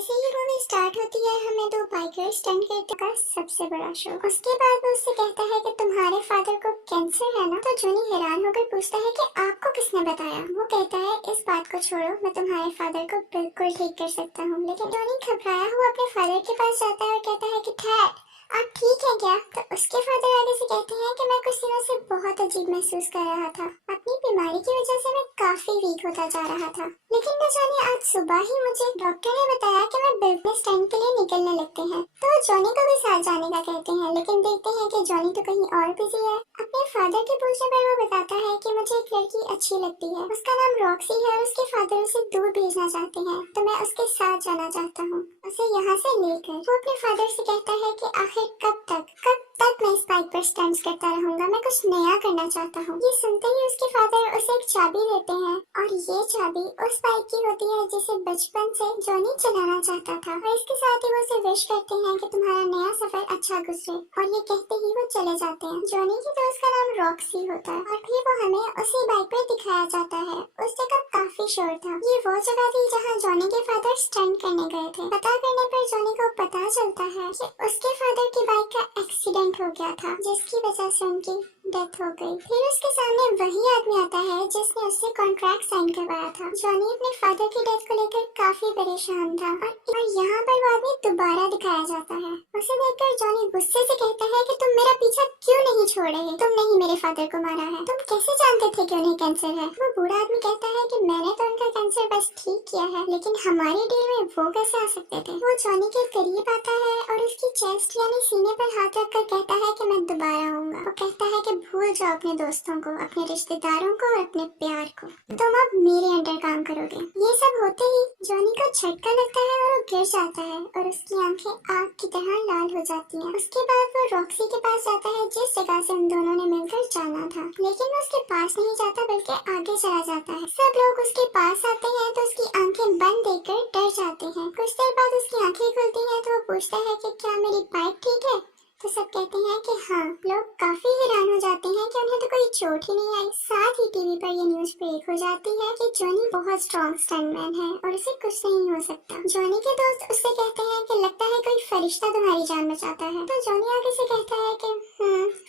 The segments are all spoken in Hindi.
जैसे ही मूवी स्टार्ट होती है हमें दो बाइकर्स स्टंट करते का सबसे बड़ा शो। उसके बाद वो उससे कहता है कि तुम्हारे फादर को कैंसर है ना। तो जॉनी हैरान होकर पूछता है कि आपको किसने बताया। वो कहता है इस बात को छोड़ो, मैं तुम्हारे फादर को बिल्कुल ठीक कर सकता हूँ। लेकिन जॉनी घबराया हुआ अपने फादर के पास जाता है और कहता है कि डैड आप ठीक है क्या। तो उसके फादर आगे से कहते हैं कि मैं कुछ दिनों से बहुत अजीब महसूस कर रहा था। अपनी बीमारी की वजह से मैं काफी वीक होता जा रहा था। लेकिन न जाने आज सुबह ही मुझे डॉक्टर ने बताया कि मैं बिजनेस टाइम के लिए निकलने लगते हैं। तो जॉनी को भी साथ जाने का कहते हैं, लेकिन देखते हैं कि जॉनी तो कहीं और बिजी है। अपने फादर के पूछने पर वो बताता है कि मुझे एक लड़की अच्छी लगती है, उसका नाम रॉक्सी है और उसके फादर उसे दूर भेजना चाहते हैं, तो मैं उसके साथ जाना चाहता हूँ, उसे यहाँ से लेकर। वो अपने फादर से कहता है कि आखिर कब तक मैं इस बाइक पर स्टंट्स करता रहूंगा, मैं कुछ नया करना चाहता हूँ। ये सुनते ही उसके फादर उसे एक चाबी देते हैं और ये चाबी उस बाइक की होती है जिसे बचपन से जॉनी चलाना चाहता था। और इसके साथ ही वो उसे विश करते हैं कि तुम्हारा नया सफर अच्छा गुजरे, और ये कहते ही वो चले जाते हैं। जॉनी की दोस्त का नाम रॉक्सी होता है और फिर वो हमें उसी बाइक पर दिखाया जाता है। उस जगह काफी शोर था। ये वो जगह थी जहाँ जॉनी के फादर स्टंट करने गए थे। पता करने पर जॉनी को पता चलता है कि उसके फादर की बाइक का एक्सीडेंट हो गया था, जिसकी वजह से उनकी डेथ हो गई। फिर उसके सामने वही आदमी आता है जिसने उससे कॉन्ट्रैक्ट साइन करवाया था। जॉनी अपने फादर की डेथ को लेकर काफी परेशान था और यहाँ पर वो आदमी दोबारा दिखाया जाता है। उसे देखकर जॉनी गुस्से से कहता है कि तुम मेरा पीछा क्यों नहीं छोड़ रहे, तुमने ही मेरे फादर को मारा है, तुम कैसे जानते थे कि उन्हें कैंसर है। वो बूढ़ा आदमी कहता है कि मैंने तो उनका कैंसर बस ठीक किया है, लेकिन हमारी डील में वो कैसे आ सकते थे। वो जॉनी के करीब आता है और उसकी चेस्ट यानी सीने पर हाथ रखकर कहता है कि मैं दोबारा आऊंगा। वो कहता है कि भूल जाओ अपने दोस्तों को, अपने रिश्तेदारों को और अपने प्यार को, तुम अब मेरे अंडर काम करोगे। ये सब होते ही जॉनी को झटका लगता है और वो गिर जाता है और उसकी आंखें आग की तरह लाल हो जाती हैं। उसके बाद वो रॉक्सी के पास जाता है जिस जगह से उन दोनों ने मिलकर जाना था, लेकिन वो उसके पास नहीं जाता बल्कि आगे चला जाता है। सब लोग उसके पास आते हैं तो उसकी आंखें बंद देखकर डर जाते हैं। कुछ देर बाद उसकी आंखें खुलती हैं तो वो पूछता है कि क्या मेरी बाइक ठीक है। तो सब कहते हैं कि हाँ। लोग काफी हैरान हो जाते हैं कि उन्हें तो कोई चोट ही नहीं आई। साथ ही टीवी पर ये न्यूज ब्रेक हो जाती है कि जॉनी बहुत स्ट्रॉन्ग स्टंटमैन है और उसे कुछ नहीं हो सकता। जॉनी के दोस्त उससे कहते हैं कि लगता है कोई फरिश्ता तुम्हारी जान बचाता है। तो जॉनी आगे से कहता है कि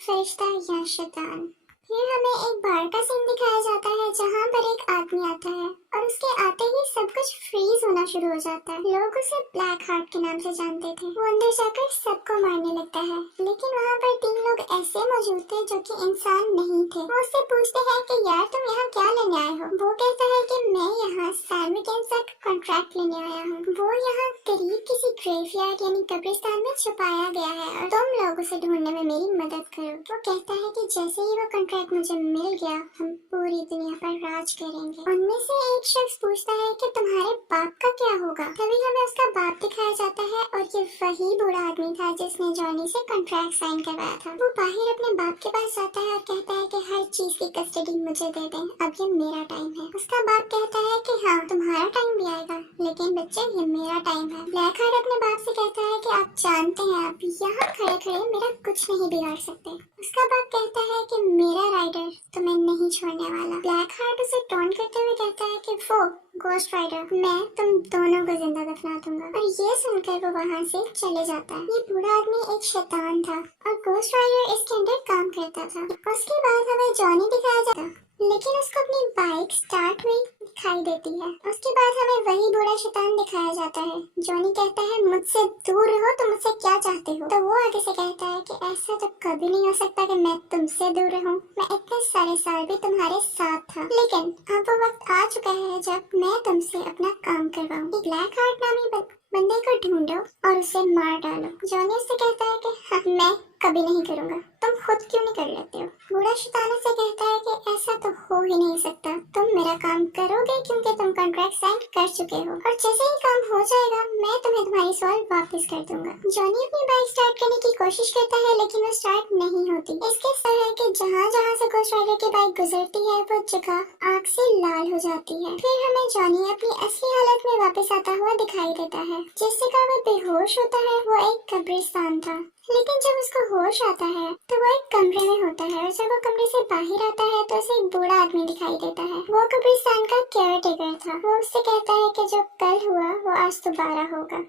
फरिश्ता या शैतान। फिर हमें एक बार का सीन दिखाया जाता है जहाँ पर एक आदमी आता है और उसके आते ही सब कुछ फ्रीज होना शुरू हो जाता है। लोग उसे ब्लैक हार्ट के नाम से जानते थे। वो अंदर जाकर सबको मारने लगता है, लेकिन वहाँ पर 3 लोग ऐसे मौजूद थे जो कि इंसान नहीं थे। वो उससे पूछते हैं कि यार तुम यहाँ क्या लेने आए हो। वो कहता है कि मैं यहाँ सैमी के साथ कॉन्ट्रैक्ट लेने आया हूँ। वो यहाँ करीब किसी ग्रेवयार्ड यानी कब्रिस्तान में छुपाया गया है और तुम लोग उसे ढूंढने में मेरी मदद करो। वो कहता है कि जैसे ही वो कॉन्ट्रैक्ट मुझे मिल गया हम पूरी दुनिया पर राज करेंगे। उनमें से एक शख्स पूछता है कि तुम्हारे बाप का क्या होगा। तभी हमें उसका बाप दिखाया जाता है और ये वही बूढ़ा आदमी था जिसने जॉनी से कॉन्ट्रैक्ट साइन करवाया था। वो बाहर अपने बाप के पास जाता है और कहता है कि हर चीज की कस्टडी मुझे दे दें, अब ये मेरा टाइम है। उसका बाप कहता है कि हाँ तुम्हारा टाइम भी आएगा, लेकिन बच्चे ये मेरा टाइम है। ब्लैक हार्ट अपने बाप से कहता है कि आप जानते हैं आप यहाँ खड़े खड़े मेरा कुछ नहीं बिगाड़ सकते। उसका बाप कहता है कि मेरा राइडर तुम्हें नहीं छोड़ने वाला। ब्लैक हार्ट उसे टॉन्ट करते हुए कहता है कि वो गोस्ट राइडर, मैं तुम दोनों को जिंदा दफना दूंगा। और ये सुनकर वो वहाँ से चले जाता है। ये बूढ़ा आदमी एक शैतान था और गोस्ट राइडर इसके अंदर काम करता था। उसके बाद हमें जॉनी दिखाया जाता, लेकिन उसको अपनी बाइक स्टार्ट हुई दिखाई देती है। उसके बाद हमें वही बूढ़ा शैतान दिखाया जाता है। जॉनी कहता है मुझसे दूर रहो, तुम मुझसे क्या चाहते हो। तो वो आगे से कहता है कि ऐसा तो कभी नहीं हो सकता कि मैं तुमसे दूर रहूं, मैं इतने सारे साल भी तुम्हारे साथ था, लेकिन अब वो वक्त आ चुका है जब मैं तुमसे अपना काम करवाऊं। ब्लैक हार्ट नामी बंदे को ढूंढो और उसे मार डालो। जॉनी उससे कहता है कि हाँ, मैं कभी नहीं करूँगा, तुम खुद क्यों नहीं कर लेते हो। बूढ़ा शैतान से कहता है कि ऐसा तो हो ही नहीं सकता, तुम मेरा काम करोगे क्योंकि तुम कॉन्ट्रैक्ट साइन कर चुके हो और जैसे ही काम हो जाएगा मैं तुम्हें तुम्हारी सोल वापस कर दूंगा। जॉनी अपनी बाइक स्टार्ट करने की कोशिश करता है लेकिन वो स्टार्ट नहीं होती। इसके सर है कि जहाँ जहाँ से गोस्ट राइडर की बाइक गुजरती है वो जगह आग से लाल हो जाती है। फिर हमें जॉनी अपनी असली हालत में वापस आता हुआ दिखाई देता है। जिस जगह वो बेहोश होता है वो एक कब्रिस्तान था। लेकिन जब उसको होश आता है तो वो एक कमरे में होता है, और जब वो कमरे से बाहर आता है तो उसे एक बूढ़ा आदमी दिखाई देता है। वो कब्रिस्तान का केयर टेकर था। वो उससे कहता है कि जो कल हुआ वो आज दोबारा होगा।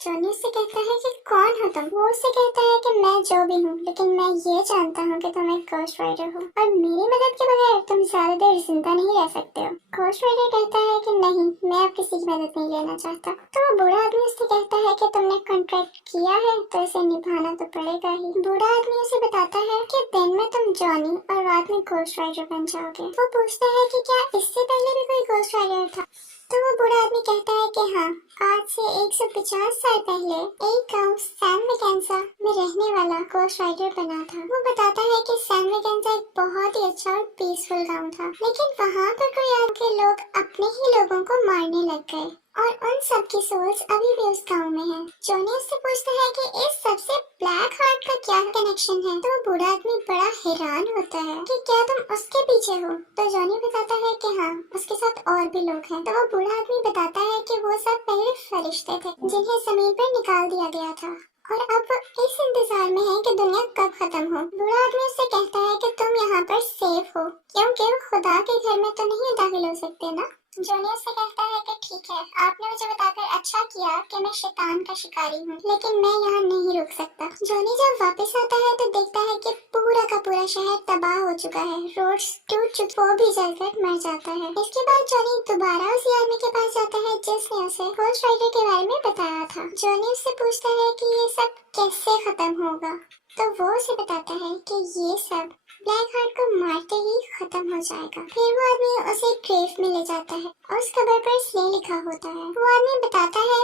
जॉनी उससे कहता है कि कौन हो तुम? वो उससे कहता है कि मैं जो भी हूँ, लेकिन मैं ये जानता हूँ कि तुम एक घोस्ट राइडर हो और मेरी मदद के बगैर तुम ज्यादा देर जिंदा नहीं रह सकते हो। घोस्ट राइडर कहता है कि नहीं, मैं अब किसी की मदद नहीं लेना चाहता। तो वो बूढ़ा आदमी उससे कहता है कि तुमने कॉन्ट्रैक्ट किया है तो इसे निभाना तो पड़ेगा ही। बूढ़ा आदमी उसे बताता है कि दिन में तुम जॉनी और रात में घोस्ट राइडर बन जाओगे। वो पूछता है कि क्या इससे पहले भी कोई घोस्ट राइडर था? तो वो बूढ़ा आदमी कहता है कि हाँ, आज से 150 साल पहले एक गांव सैन मैकेन्जा में रहने वाला घोस्ट राइडर बना था। वो बताता है कि सैन मैकेन्जा एक बहुत ही अच्छा और पीसफुल गांव था, लेकिन वहाँ पर कोई आके लोग अपने ही लोगों को मारने लग गए और उन सब की सोल्स अभी भी उस गांव में है। जॉनी उससे पूछता है कि इस सबसे ब्लैक हार्ट का क्या कनेक्शन है? तो वो बूढ़ा आदमी बड़ा हैरान होता है कि क्या तुम उसके पीछे हो? तो जॉनी बताता है कि हाँ, उसके साथ और भी लोग हैं। तो वो बूढ़ा आदमी बताता है कि वो सब पहले फरिश्ते थे जिन्हें जमीन पर निकाल दिया गया था और अब इस इंतजार में है कि दुनिया कब खत्म हो। बूढ़ा आदमी उससे कहता है कि तुम यहाँ पर सेफ हो क्योंकि वो खुदा के घर में तो नहीं दाखिल हो सकते ना। जॉनी उससे कहता है कि ठीक है, आपने मुझे बताकर अच्छा किया कि मैं शैतान का शिकारी हूँ, लेकिन मैं यहाँ नहीं रुक सकता। जॉनी जब वापस आता है तो देखता है कि पूरा का पूरा शहर तबाह हो चुका है, रोड्स टूट चुकी, वो भी जलकर मर जाता है। इसके बाद जॉनी दोबारा उसी आदमी के पास जाता है जिसने उसे घोस्ट राइडर के बारे में बताया था। जॉनी उससे पूछता है कि ये सब कैसे खत्म होगा, तो वो उसे बताता है कि ये सब ब्लैक हार्ट को मारते ही खत्म हो जाएगा। फिर वो आदमी उसे ग्रेव में ले जाता है और उस कबर पर स्ले लिखा होता है। वो आदमी बताता है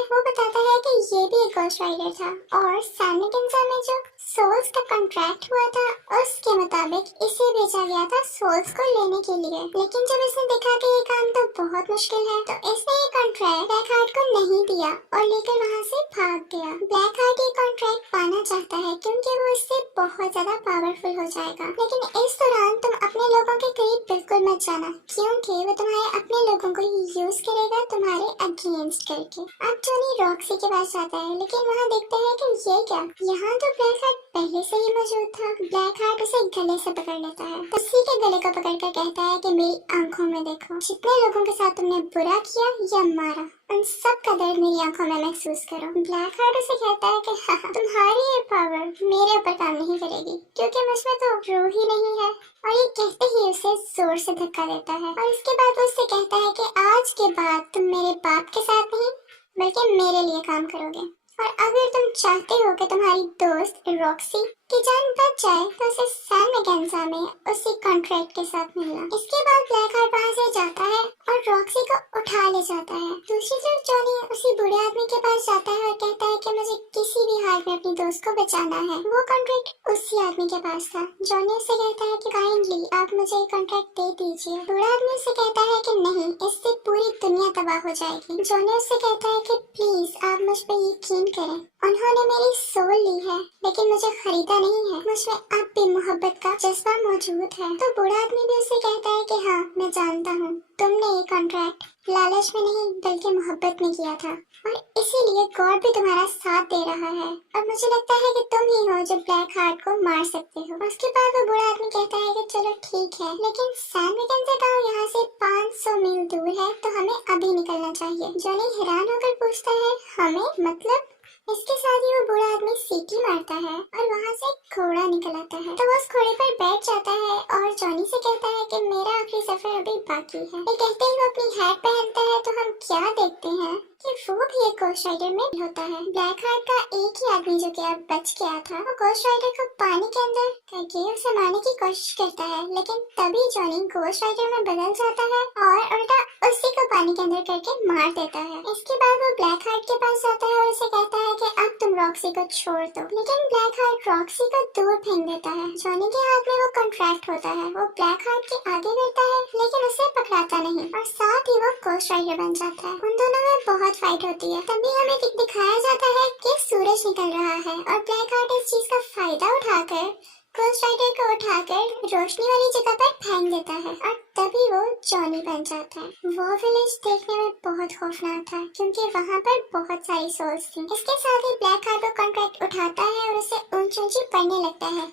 कि ये भी एक घोस्ट राइडर था और सैन मैकेन्जा में जो सोल्स का कॉन्ट्रैक्ट हुआ था उसके मुताबिक इसे भेजा गया था सोल्स को लेने के लिए। लेकिन जब इसने देखा कि ये काम तो बहुत मुश्किल है तो इसने ये कॉन्ट्रैक्ट ब्लैक हार्ट को नहीं दिया और लेकर वहाँ से भाग गया। ब्लैक हार्ट ये कॉन्ट्रैक्ट पाना चाहता है क्योंकि वो इससे बहुत ज्यादा पावरफुल हो जाएगा, लेकिन इस दौरान तुम अपने लोगों के करीब बिल्कुल मत जाना क्योंकि वो तुम्हारे अपने लोगों को यूज करेगा तुम्हारे अगेंस्ट करके। अब जॉनी रॉक्सी के पास जाता है, लेकिन वहाँ देखता है कि ये क्या, यहाँ तो ब्लैक हार्ट पहले से ही मौजूद था। ब्लैक हार्ट उसे गले से पकड़ लेता है, उसी के गले को पकड़कर कहता है कि मेरी आंखों में देखो, जितने लोगों के साथ तुमने बुरा किया या मारा उन सब का दर्द मेरी आंखों में महसूस करो। ब्लैक हार्ट उसे कहता है कि हाँ, तुम्हारी ये पावर मेरे ऊपर काम नहीं करेगी क्योंकि मुझमें तो रूह ही नहीं है। और ये कहते ही उसे जोर से धक्का देता है और इसके बाद वो उससे कहता है कि आज के बाद तुम मेरे बाप के साथ नहीं बल्कि मेरे लिए काम करोगे, और अगर तुम चाहते हो कि तुम्हारी दोस्त रॉक्सी की जान बच जाए तो उसे सैन मैकेन्जा में उसी कॉन्ट्रैक्ट के साथ मिलना। इसके बाद ब्लैक हार्ट वहाँ से जाता है और रॉक्सी को उठा ले जाता है। दूसरी तरफ जॉनी उसी बूढ़े आदमी के पास जाता है और कहता है कि मुझे किसी भी हाल में अपनी दोस्त को बचाना है। वो कॉन्ट्रैक्ट उसी आदमी के पास था। जॉनी उससे कहता है कि काइंडली आप मुझे ये कॉन्ट्रैक्ट दे दीजिए। बूढ़ा आदमी उससे कहता है कि नहीं, इससे पूरी दुनिया तबाह हो जाएगी। जॉनी उससे कहता है कि प्लीज आप मुझ पर यकीन करें, उन्होंने मेरी सोल ली है लेकिन मुझे खरीदा नहीं है, मुझमें अब भी मोहब्बत का जज्बा मौजूद है। तो बूढ़ा आदमी भी उससे कहता है कि हाँ, मैं जानता हूँ तुमने ये कॉन्ट्रैक्ट लालच में नहीं बल्कि मोहब्बत में किया था और इसीलिए गॉड भी तुम्हारा साथ दे रहा है और मुझे लगता है कि तुम ही हो जो ब्लैक हार्ट को मार सकते हो। उसके बाद वो बूढ़ा आदमी कहता है कि चलो ठीक है, लेकिन सैन मैकेन्जा गांव यहाँ से 500 मील दूर है तो हमें अभी निकलना चाहिए। जॉनी हैरान होकर पूछता है हमें मतलब? इसके साथ ही वो बूढ़ा आदमी सीटी मारता है और वहाँ से एक घोड़ा निकल आता है। तो वो उस घोड़े पर बैठ जाता है और जॉनी से कहता है कि मेरा आखिरी सफर अभी बाकी है। ये कहते ही वो अपनी हैट पहनता है तो हम क्या देखते हैं कि वो भी एक घोस्ट राइडर में होता है। ब्लैक हार्ट का एक ही आदमी जो कि अब बच गया था, वो घोस्ट राइडर को पानी के अंदर करके उसे मारने की कोशिश करता है, लेकिन तभी जॉनी घोस्ट राइडर में बदल जाता है और उल्टा उसी को पानी के अंदर करके मार देता है। इसके बाद वो ब्लैक हार्ट के पास जाता है और उसे कहता है कि अब तुम रॉक्सी को छोड़ दो, लेकिन ब्लैक हार्ट रॉक्सी को दूर फेंक देता है। जॉनी के हाथ में वो कॉन्ट्रैक्ट होता है, वो ब्लैक हार्ट के आगे बढ़ता है लेकिन उसे पकड़ाता नहीं और साथ ही वो घोस्ट राइडर बन जाता है। उन दोनों में बहुत फाइट होती है। तभी हमें दिखाया जाता है कि सूरज निकल रहा है और ब्लैक हार्ट इस चीज का फायदा उठाकर घोस्ट राइडर को उठाकर रोशनी वाली जगह पर फेंक देता है और तभी वो जॉनी बन जाता है। वो विलेज देखने में बहुत खौफनाक था क्योंकि वहाँ पर बहुत सारी सोल्स थी। इसके साथ ही ब्लैक हार्ट वो कॉन्ट्रैक्ट उठाता है और उसे ऊंची ऊंची पढ़ने लगता है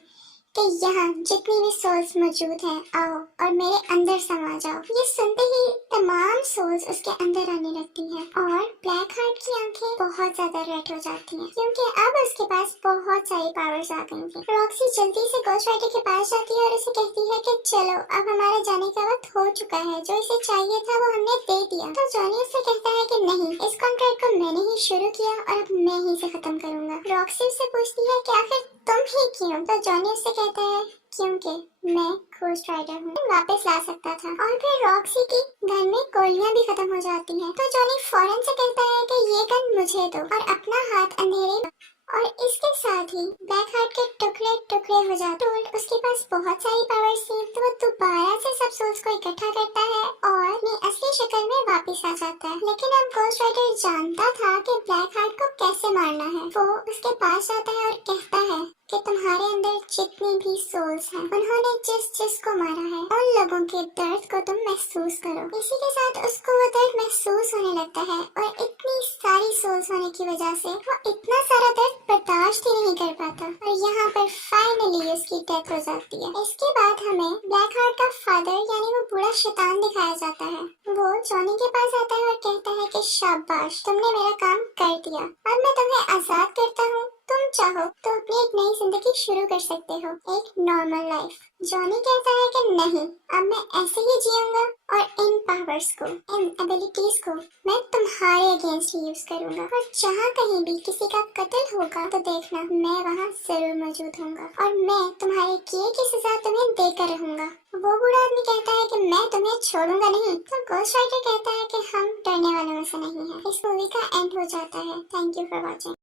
कि यहाँ जितनी भी सोल्स मौजूद हैं आओ और मेरे अंदर समा जाओ। ये सुनते ही तमाम सोल्स उसके अंदर आने लगती हैं और ब्लैक हार्ट की आंखें बहुत ज्यादा रेड हो जाती हैं क्योंकि अब उसके पास बहुत सारी पावर्स आ गई थी। रॉक्सी जल्दी से घोस्ट राइडर के पास जाती है और उसे कहती है कि चलो अब हमारा जाने का वक्त हो चुका है, जो इसे चाहिए था वो हमने दे दिया। तो जॉनी उससे कहता है कि नहीं, इस कॉन्ट्रैक्ट को मैंने ही शुरू किया और अब मैं ही से खत्म करूंगा। रॉक्सी उससे पूछती है कि आखिर तुम ही क्यों? तो जॉनी उससे कहता है क्योंकि मैं घोस्ट राइडर हूँ, वापस ला सकता था। और फिर रॉक्सी की गन में गोलियां भी खत्म हो जाती हैं। तो जॉनी फौरन से कहता है कि ये गन मुझे दो और अपना हाथ अंधेरे और इसके साथ ही ब्लैक हार्ट के टुकड़े टुकड़े हो जाते हैं। उसके पास बहुत सारी पावर्स थी तो वो दोबारा से सब सोल्स को इकट्ठा करता है और अपनी असली शक्ल में वापस आ जाता है। लेकिन अब घोस्ट राइडर जानता था कि ब्लैक हार्ट को कैसे मारना है। वो उसके पास जाता है और कहता है कि तुम्हारे अंदर जितनी भी सोल्स हैं उन्होंने जिस को मारा है उन लोगों के दर्द को तुम महसूस करो। इसी के साथ उसको वो दर्द महसूस होने लगता है और इतनी सारी सोल्स होने की वजह से वो इतना सारा दर्द बर्दाश्त ही नहीं कर पाता और यहाँ पर फाइनली उसकी डेथ हो जाती है। इसके बाद हमें ब्लैक हार्ट का फादर यानी वो बूढ़ा शैतान दिखाया जाता है। वो जॉनी के पास आता है और कहता है कि शाबाश, तुमने मेरा काम कर दिया, अब मैं तुम्हें आजाद करता हूँ, तुम चाहो तो अपनी एक नई जिंदगी शुरू कर सकते हो, एक नॉर्मल लाइफ। जॉनी कहता है कि नहीं, अब मैं ऐसे ही जीऊंगा और इन पावर्स को, इन एबिलिटीज को मैं तुम्हारे अगेंस्ट ही यूज करूंगा और जहाँ कहीं भी किसी का कत्ल होगा तो देखना मैं वहाँ जरूर मौजूद होऊंगा और मैं तुम्हारे किए की सजा तुम्हें देकर रहूंगा। वो बूढ़ा आदमी कहता है कि मैं तुम्हें छोड़ूंगा नहीं। तो घोस्ट राइडर कहता है कि हम डरने वालों में से नहीं है। इस मूवी का एंड हो जाता है। Thank you for watching.